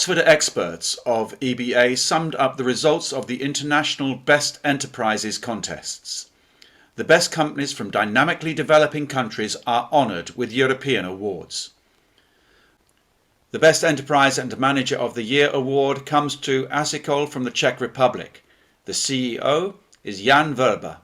Oxford experts of EBA summed up the results of the International Best Enterprises contests. The best companies from dynamically developing countries are honoured with European awards. The Best Enterprise and Manager of the Year award comes to ASEKOL from the Czech Republic. The CEO is Jan Vrba.